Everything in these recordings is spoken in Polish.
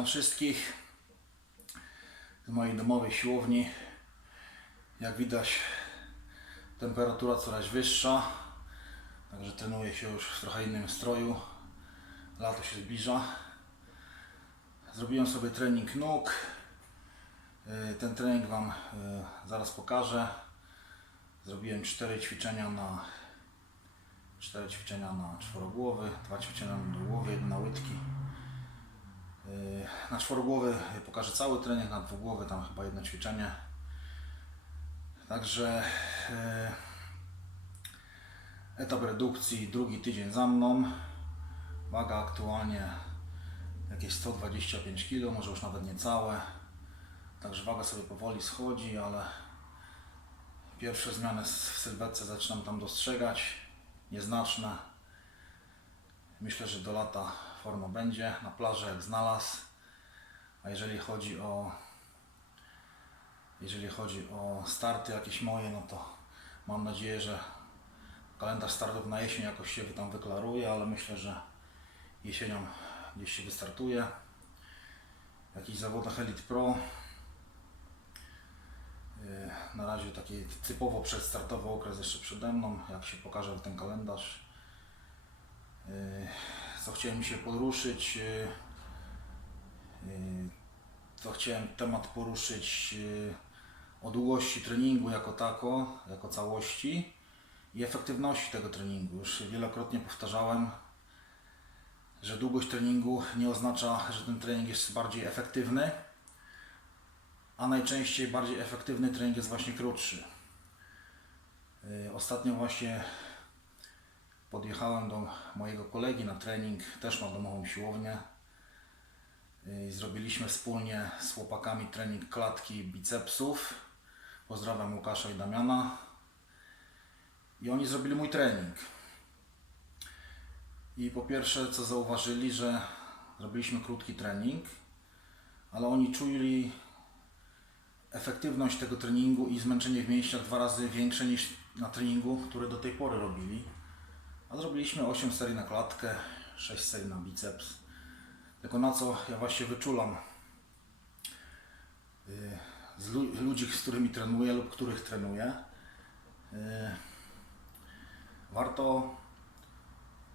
Witam wszystkich z mojej domowej siłowni. Jak widać, temperatura coraz wyższa, także trenuję się już w trochę innym stroju. Lato się zbliża. Zrobiłem sobie trening nóg. Yy, Ten trening Wam yy, zaraz pokażę. Zrobiłem 4 ćwiczenia na 4 ćwiczenia na czworogłowy, 2 ćwiczenia na dwugłowy, 1 na łydki. Yy, Na czworogłowy pokażę cały trening, na dwugłowy tam chyba jedno ćwiczenie. Także yy, etap redukcji, drugi tydzień za mną. Waga aktualnie jakieś 125 kg, może już nawet niecałe. Także waga sobie powoli schodzi, ale pierwsze zmiany w sylwetce zaczynam tam dostrzegać. Nieznaczne. Myślę, że do lata forma będzie na plaży jak znalazł. A jeżeli chodzi o jeżeli chodzi o starty jakieś moje, no to mam nadzieję, że kalendarz startów na jesień jakoś się tam wyklaruje, ale myślę, że jesienią gdzieś się wystartuje. W jakichś zawodach Elite Pro. Yy, Na razie taki typowo przedstartowy okres jeszcze przede mną, jak się pokaże ten kalendarz. Co chciałem się poruszyć, yy, yy, to chciałem temat poruszyć yy, o długości treningu jako tako, jako całości i efektywności tego treningu. Już wielokrotnie powtarzałem, że długość treningu nie oznacza, że ten trening jest bardziej efektywny, a najczęściej bardziej efektywny trening jest właśnie krótszy. Ostatnio właśnie podjechałem do mojego kolegi na trening, też ma domową siłownię. Yy, Zrobiliśmy wspólnie z chłopakami trening klatki bicepsów. Pozdrawiam Łukasza i Damiana. I oni zrobili mój trening. I po pierwsze, co zauważyli, że zrobiliśmy krótki trening, ale oni czuli efektywność tego treningu i zmęczenie w mięśniach dwa razy większe niż na treningu, który do tej pory robili. A zrobiliśmy 8 serii na klatkę, 6 serii na biceps. Tylko na co ja właśnie wyczulam y, z lu- ludzi, z którymi trenuję lub których trenuję, y, warto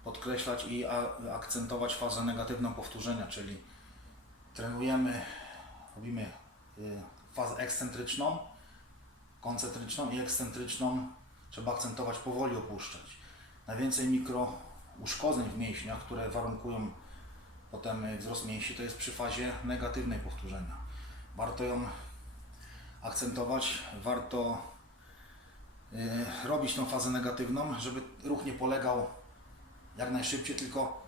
podkreślać i akcentować fazę negatywną powtórzenia, czyli trenujemy, robimy y, fazę ekscentryczną, koncentryczną i ekscentryczną trzeba akcentować powoli opuszczać. Najwięcej mikro uszkodzeń w mięśniach, które warunkują potem wzrost mięśni, to jest przy fazie negatywnej powtórzenia. Warto ją akcentować, warto y, robić tą fazę negatywną, żeby ruch nie polegał jak najszybciej, tylko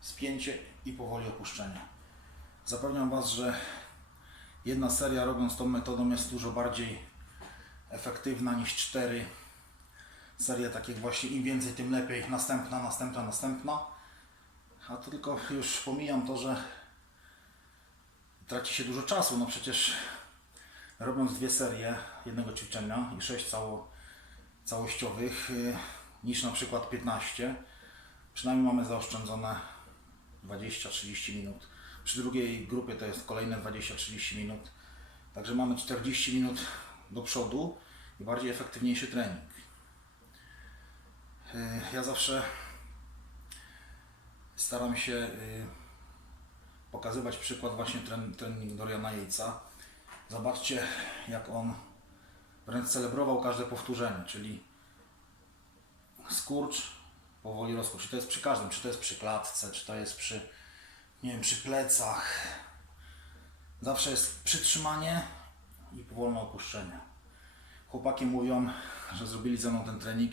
spięcie i powoli opuszczenie. Zapewniam Was, że jedna seria robiąc tą metodą jest dużo bardziej efektywna niż cztery serie takie właśnie im więcej tym lepiej, następna, następna, następna. A to tylko już pomijam to, że traci się dużo czasu, no przecież robiąc dwie serie jednego ćwiczenia i sześć cało, całościowych y, niż na przykład 15, przynajmniej mamy zaoszczędzone 20-30 minut. Przy drugiej grupie to jest kolejne 20-30 minut. Także mamy 40 minut do przodu i bardziej efektywniejszy trening. Y, Ja zawsze staram się y, pokazywać przykład właśnie tren, trening Doriana Jejca. Zobaczcie, jak on wręcz celebrował każde powtórzenie, czyli skurcz, powoli rozkocz. Czy to jest przy każdym, czy to jest przy klatce, czy to jest przy, nie wiem, przy plecach. Zawsze jest przytrzymanie i powolne opuszczenie. Chłopaki mówią, że zrobili ze mną ten trening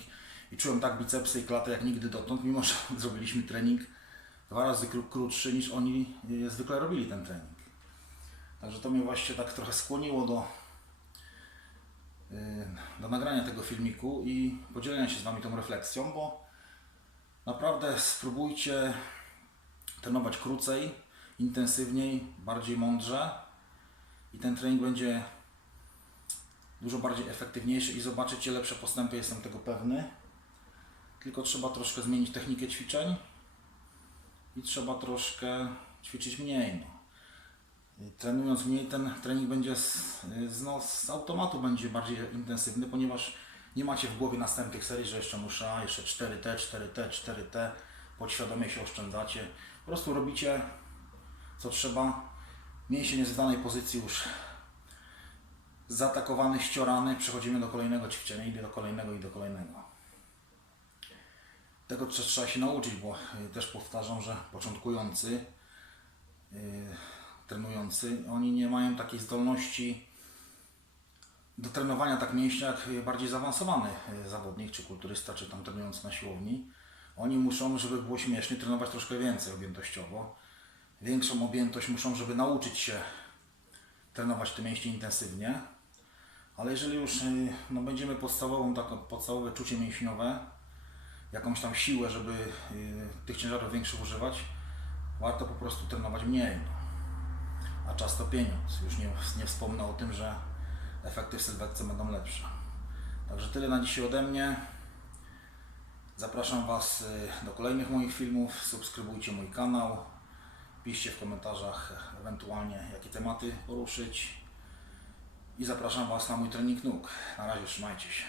i czułem tak bicepsy i klatę jak nigdy dotąd, mimo że zrobiliśmy trening dwa razy kró- krótszy niż oni y, zwykle robili ten trening. Także to mnie właśnie tak trochę skłoniło do, y, do nagrania tego filmiku i podzielenia się z Wami tą refleksją, bo naprawdę spróbujcie trenować krócej, intensywniej, bardziej mądrze i ten trening będzie dużo bardziej efektywniejszy i zobaczycie lepsze postępy, jestem tego pewny. Tylko trzeba troszkę zmienić technikę ćwiczeń i trzeba troszkę ćwiczyć mniej. No. Trenując mniej, ten trening będzie z, no, z automatu będzie bardziej intensywny, ponieważ nie macie w głowie następnych serii, że jeszcze muszę, a jeszcze 4T, 4T, 4T, podświadomie się oszczędzacie. Po prostu robicie co trzeba. Mięsień jest w danej pozycji już zaatakowany, ściorany, przechodzimy do kolejnego ćwiczenia, i do kolejnego i do kolejnego. Tego też trzeba się nauczyć, bo y, też powtarzam, że początkujący, yy, trenujący, oni nie mają takiej zdolności do trenowania tak mięśnia jak y, bardziej zaawansowany y, zawodnik, czy kulturysta, czy tam trenujący na siłowni. Oni muszą, żeby było śmiesznie, trenować troszkę więcej objętościowo. Większą objętość muszą, żeby nauczyć się trenować te mięśnie intensywnie. Ale jeżeli już no, będziemy podstawową, taką, podstawowe czucie mięśniowe, jakąś tam siłę, żeby y, tych ciężarów większych używać, warto po prostu trenować mniej. No. A czas to pieniądz. Już nie, nie wspomnę o tym, że efekty w sylwetce będą lepsze. Także tyle na dzisiaj ode mnie. Zapraszam Was y, do kolejnych moich filmów. Subskrybujcie mój kanał. Piszcie w komentarzach ewentualnie jakie tematy poruszyć. I zapraszam Was na mój trening nóg. Na razie trzymajcie się.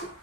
you